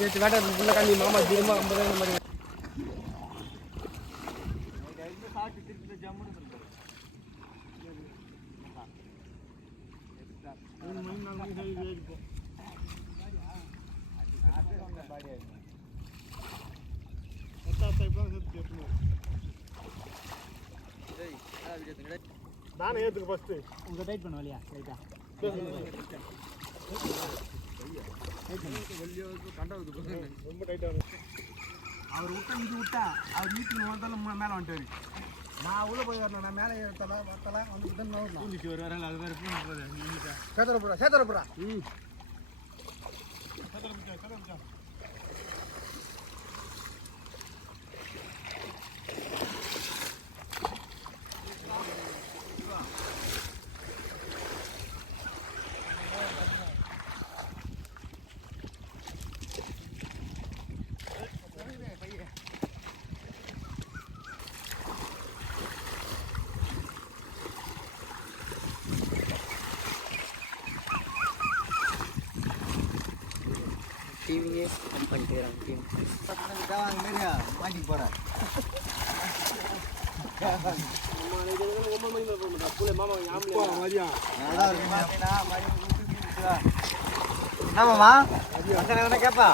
மாமா திரும்ப 50 மாதிரி நானே ஏத்துக்கு ஃபர்ஸ்ட் உங்க டைட் பண்ண வழியா ரைட்டா ரொம்ப டைட்டா இருக்கு அவர் விட்டா இது விட்டா அவர் மீட்டிங் வந்தாலும் மேலே வந்துட்டாரு நான் உள்ள போய் வரணும் நான் மேலே வரத்தல வந்துட்டு தான் பூந்திக்கு ஒரு வரல அது வேற பூந்து போகுது சேத்தரப்புறா சேத்தரப்புறா டிவியே பண்ணிட்டுறாங்க டீம் வாங்க மேரியா மாட்டிக்கு போகிறேன் என்னமாமா என்ன கேப்பா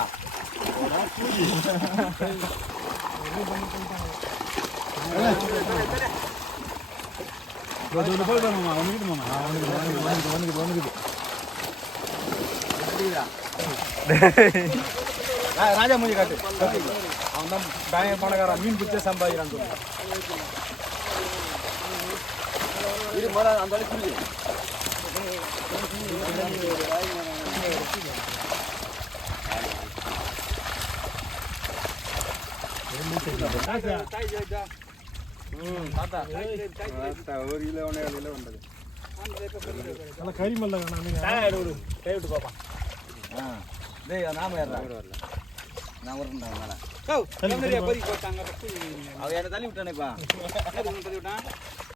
ராஜா மூஞ்சி காட்டு அவன் தான் பயங்கர பணக்காரன் மீன் பிடிச்சே சம்பாதிக்கிறான்னு சொல்லி அந்த அளவுக்கு ஒரு கிலோ ஒன்றே கிலோ வந்தது நல்லா கறி மல்ல விட்டு பாப்பான் நாம வரல நான் வரேன்டா மேலே அவன் என்ன தள்ளி விட்டானேப்பா